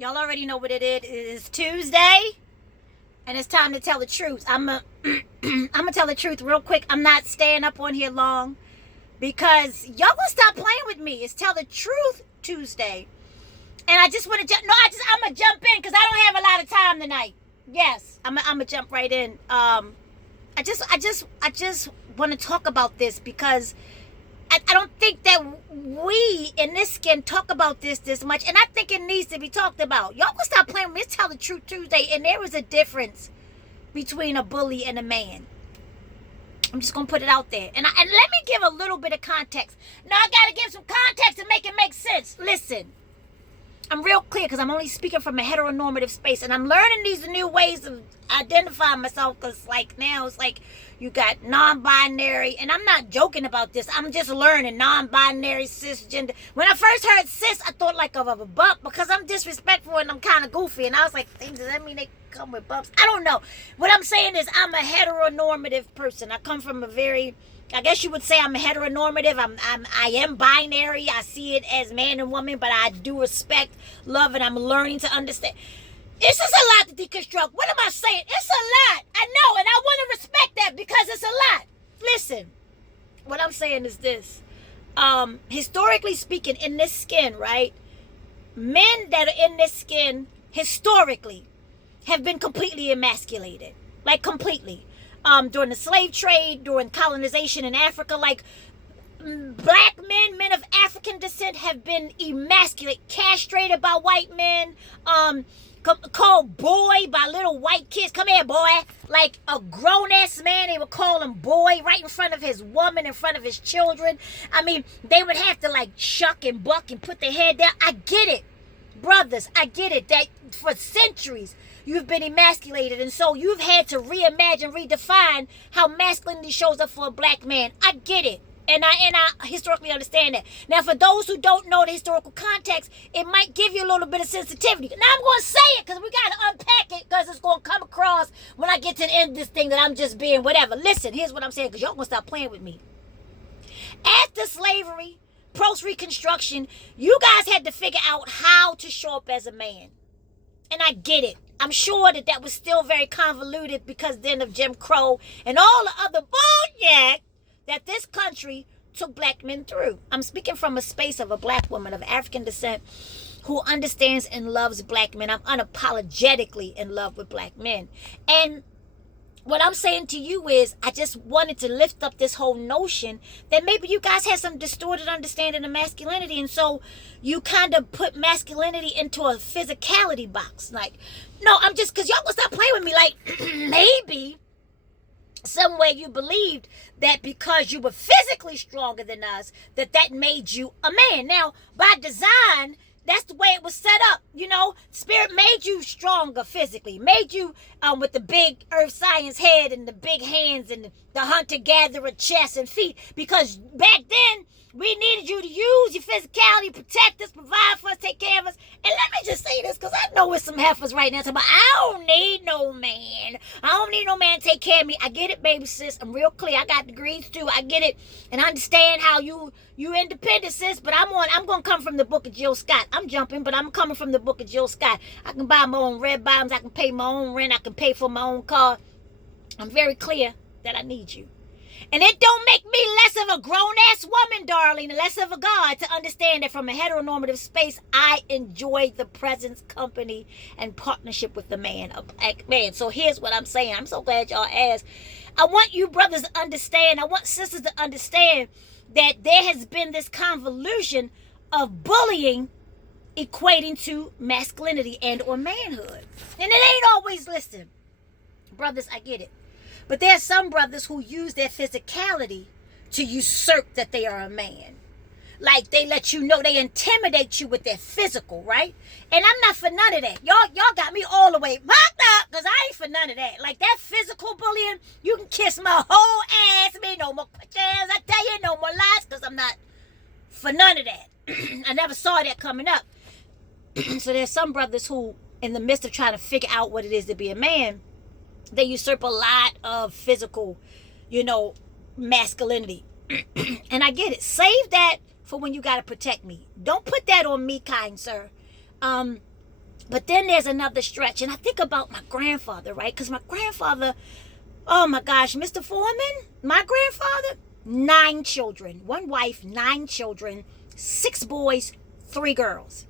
Y'all already know what it is. It is Tuesday, and it's time to tell the truth. I'm gonna tell the truth real quick. I'm not staying up on here long because y'all gonna stop playing with me. It's Tell the Truth Tuesday, and I just want to jump. No, I'm gonna jump in because I don't have a lot of time tonight. Yes, I'm gonna jump right in. I just want to talk about this because I don't think that we in this can talk about this much, and I think it needs to be talked about. Y'all can stop playing with me. It's Tell the Truth Tuesday, and there is a difference between a bully and a man. I'm just gonna put it out there, and let me give a little bit of context. Now I gotta give some context to make it make sense. Listen, I'm real clear because I'm only speaking from a heteronormative space, and I'm learning these new ways of identifying myself. Because like now it's like you got non-binary, and I'm not joking about this. I'm just learning non-binary, cisgender. When I first heard cis, I thought like of a bump because I'm disrespectful and I'm kind of goofy, and I was like, does that mean they come with bumps? I don't know. What I'm saying is I'm a heteronormative person. I come from a very, I guess you would say I'm heteronormative. I am binary. I see it as man and woman, but I do respect, love, and I'm learning to understand. It's just a lot to deconstruct. What am I saying? It's a lot. I know, and I want to respect that because it's a lot. Listen, what I'm saying is this. Historically speaking, in this skin, right? Men that are in this skin, historically, have been completely emasculated. Like, completely. During the slave trade, during colonization in Africa, like, black men of African descent have been emasculated, castrated by white men, called boy by little white kids. Come here, boy. Like a grown-ass man, they would call him boy right in front of his woman, in front of his children. I mean, they would have to like shuck and buck and put their head down. I get it, brothers. I get it that for centuries you've been emasculated, and so you've had to reimagine, redefine how masculinity shows up for a black man. I get it. And I historically understand that. Now, for those who don't know the historical context, it might give you a little bit of sensitivity. Now, I'm going to say it because we got to unpack it because it's going to come across when I get to the end of this thing that I'm just being whatever. Listen, here's what I'm saying because y'all going to stop playing with me. After slavery, post-Reconstruction, you guys had to figure out how to show up as a man. And I get it. I'm sure that was still very convoluted because then of Jim Crow and all the other bullshit that this country took black men through. I'm speaking from a space of a black woman of African descent who understands and loves black men. I'm unapologetically in love with black men. And what I'm saying to you is I just wanted to lift up this whole notion that maybe you guys had some distorted understanding of masculinity, and so you kind of put masculinity into a physicality box. Like, no, I'm just, because y'all gonna stop playing with me. Like, maybe some way you believed that because you were physically stronger than us, that made you a man. Now, by design, that's the way it was set up. You know, Spirit made you stronger physically, made you with the big earth science head and the big hands and the hunter-gatherer chest and feet, because back then, we needed you to use your physicality, protect us, provide for us, take care of us. And let me just say this, because I know with some heifers right now, but I don't need no man. I don't need no man to take care of me. I get it, baby sis. I'm real clear. I got degrees too. I get it. And I understand how you independent, sis, but I'm going to come from the book of Jill Scott. I'm jumping, but I'm coming from the book of Jill Scott. I can buy my own red bottoms. I can pay my own rent. I can pay for my own car. I'm very clear that I need you. And it don't make me less of a grown-ass woman, darling, less of a god, to understand that from a heteronormative space, I enjoy the presence, company, and partnership with the man, a black man. So here's what I'm saying. I'm so glad y'all asked. I want you brothers to understand, I want sisters to understand that there has been this convolution of bullying equating to masculinity and or manhood. And it ain't always, listen, brothers, I get it. But there are some brothers who use their physicality to usurp that they are a man. Like they let you know, they intimidate you with their physical, right? And I'm not for none of that. Y'all got me all the way mocked up because I ain't for none of that. Like that physical bullying, you can kiss my whole ass. Me no more questions. I tell you, no more lies, because I'm not for none of that. I never saw that coming up. So there's some brothers who, in the midst of trying to figure out what it is to be a man, they usurp a lot of physical, masculinity. And I get it. Save that for when you got to protect me. Don't put that on me, kind sir. But then there's another stretch. And I think about my grandfather, right? Because my grandfather, oh my gosh, Mr. Foreman, my grandfather, 9 children, 1 wife, 9 children, 6 boys, 3 girls.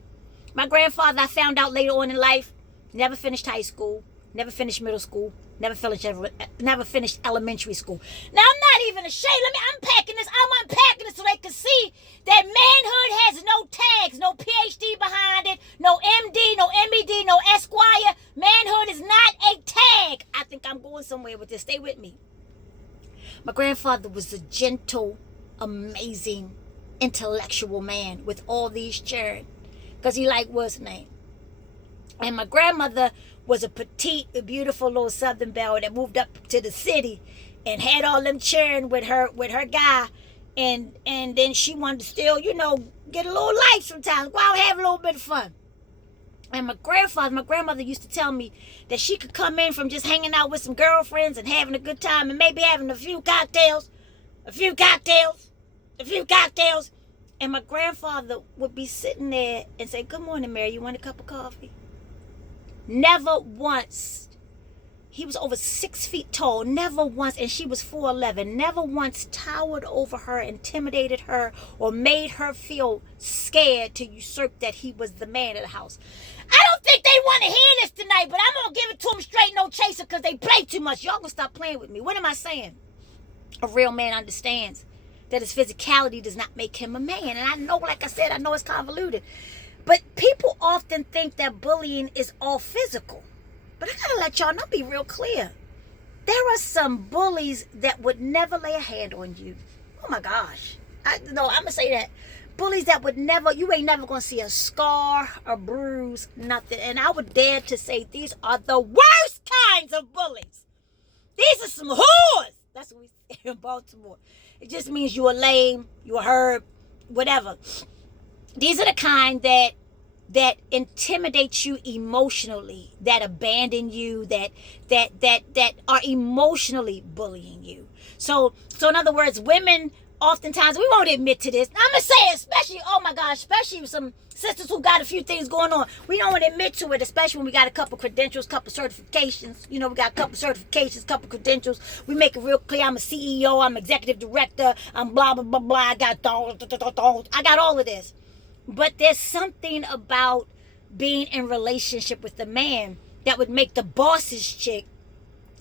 My grandfather, I found out later on in life, never finished high school, never finished middle school, never finished elementary school. Now, I'm not even ashamed. Let me unpacking this. I'm unpacking this so they can see that manhood has no tags, no PhD behind it, no MD, no MED, no Esquire. Manhood is not a tag. I think I'm going somewhere with this. Stay with me. My grandfather was a gentle, amazing, intellectual man with all these children. Because he liked Vs.Man. And my grandmother was a petite, beautiful little Southern belle that moved up to the city and had all them children with her guy. And then she wanted to still, get a little life sometimes. Go out and have a little bit of fun. And my grandmother used to tell me that she could come in from just hanging out with some girlfriends and having a good time and maybe having a few cocktails. And my grandfather would be sitting there and say, "Good morning, Mary. You want a cup of coffee?" Never once. He was over 6 feet tall. Never once, and she was 4'11". Never once towered over her, intimidated her, or made her feel scared to usurp that he was the man of the house. I don't think they want to hear this tonight, but I'm going to give it to them straight, no chaser, because they play too much. Y'all going to stop playing with me. What am I saying? A real man understands that his physicality does not make him a man. And I know, like I said, I know it's convoluted. But people often think that bullying is all physical. But I gotta let y'all know, be real clear. There are some bullies that would never lay a hand on you. Oh my gosh. I'm gonna say that. Bullies that would never, you ain't never gonna see a scar, a bruise, nothing. And I would dare to say these are the worst kinds of bullies. These are some whores. That's what we say in Baltimore. It just means you are lame, you are herb, whatever. These are the kind that intimidate you emotionally, that abandon you, that are emotionally bullying you. So in other words, women oftentimes, we won't admit to this. I'm gonna say it, especially, oh my gosh, especially with some sisters who got a few things going on. We don't admit to it, especially when we got a couple credentials, couple certifications. We got a couple certifications, couple credentials. We make it real clear. I'm a CEO. I'm executive director. I'm blah blah blah blah. I got all of this. But there's something about being in relationship with a man that would make the boss's chick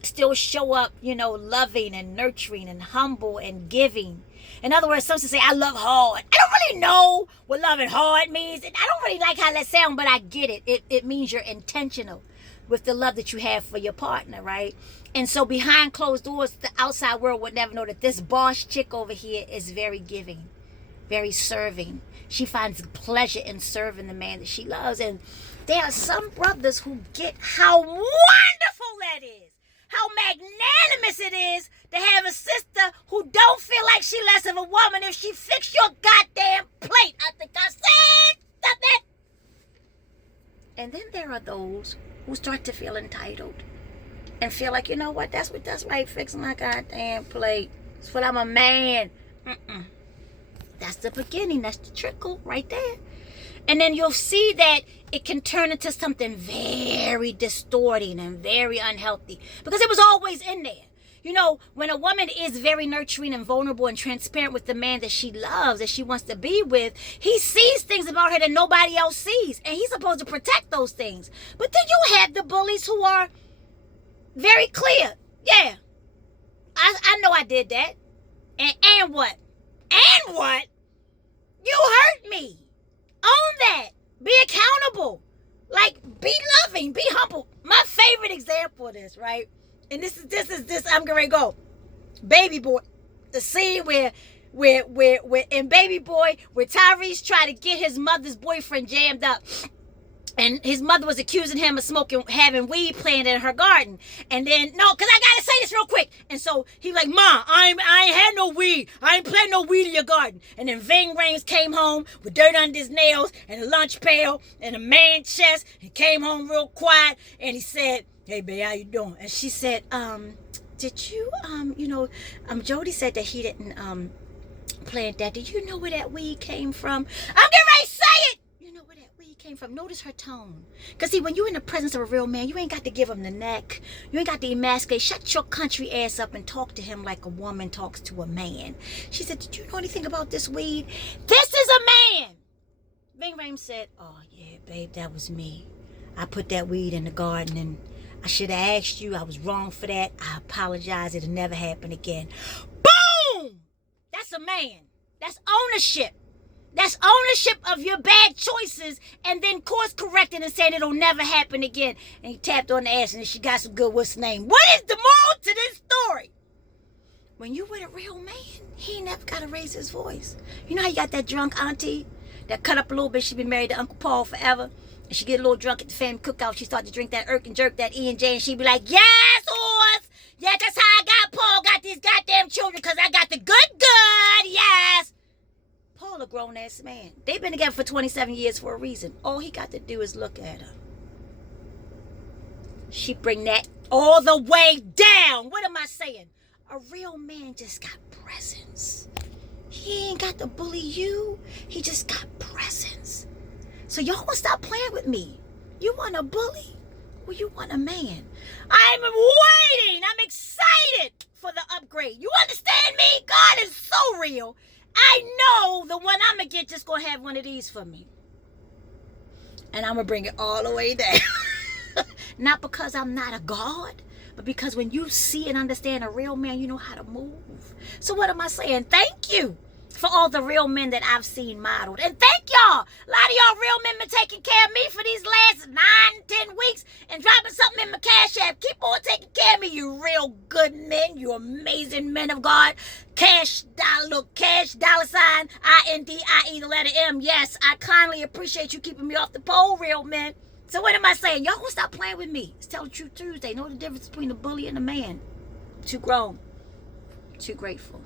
still show up, loving and nurturing and humble and giving. In other words, some say, I love hard. I don't really know what loving hard means. I don't really like how that sounds, but I get it. It means you're intentional with the love that you have for your partner, right? And so behind closed doors, the outside world would never know that this boss chick over here is very giving, very serving. She finds pleasure in serving the man that she loves. And there are some brothers who get how wonderful that is, how magnanimous it is to have a sister who don't feel like she less of a woman if she fix your goddamn plate. I think I said stop that. And then there are those who start to feel entitled and feel like, that's right, fix my goddamn plate. It's what I'm a man. That's the beginning. That's the trickle right there. And then you'll see that it can turn into something very distorting and very unhealthy because it was always in there. When a woman is very nurturing and vulnerable and transparent with the man that she loves, that she wants to be with, he sees things about her that nobody else sees. And he's supposed to protect those things. But then you have the bullies who are very clear. Yeah, I know I did that. And what? And what? You hurt me. Own that. Be accountable. Be loving. Be humble. My favorite example of this, right? And this is I'm gonna go. Baby Boy. The scene where in Baby Boy, where Tyrese tried to get his mother's boyfriend jammed up. And his mother was accusing him of having weed planted in her garden. And then, no, because I got to say this real quick. And so he like, Ma, I ain't had no weed. I ain't planted no weed in your garden. And then Ving Rhames came home with dirt under his nails and a lunch pail and a man chest. He came home real quiet and he said, "Hey, babe, how you doing?" And she said, did you, Jody said that he didn't plant that. Did you know where that weed came from? I'm getting ready to say it. You know where that weed came came from. Notice her tone. Because see, when you're in the presence of a real man, you ain't got to give him the neck. You ain't got to emasculate. Shut your country ass up and talk to him like a woman talks to a man. She said, did you know anything about this weed? This is a man. Bing Rain said, oh yeah, babe, that was me. I put that weed in the garden and I should have asked you. I was wrong for that. I apologize. It'll never happen again. Boom! That's a man. That's ownership. That's ownership of your bad choices and then course correcting and saying it'll never happen again. And he tapped on the ass and she got some good, what's the name? What is the moral to this story? When you with a real man, he ain't never got to raise his voice. You know how you got that drunk auntie that cut up a little bit? She been married to Uncle Paul forever. And she get a little drunk at the family cookout. She start to drink that Irk and Jerk, that E&J, and she be like, yes, horse. Yeah, that's how I got Paul, got these goddamn children, because I got the good, yes. Paul a grown-ass man. They've been together for 27 years for a reason. All he got to do is look at her. She bring that all the way down. What am I saying? A real man just got presence. He ain't got to bully you. He just got presence. So y'all want to stop playing with me. You want a bully or you want a man? I'm waiting. I'm excited for the upgrade. You understand me? God is so real. I know the one I'm going to get just going to have one of these for me. And I'm going to bring it all the way down. Not because I'm not a God, but because when you see and understand a real man, you know how to move. So what am I saying? Thank you for all the real men that I've seen modeled. And thank y'all. A lot of y'all real men been taking care of me for these last 9-10 weeks and dropping something in my Cash App. Keep on taking care of me, you real good men, you amazing men of God. Cash, dollar sign, INDIE, the letter M. Yes, I kindly appreciate you keeping me off the pole, real men. So what am I saying? Y'all gonna stop playing with me. It's Tell the Truth Tuesday. Know the difference between a bully and a man. Too grown. Too grateful.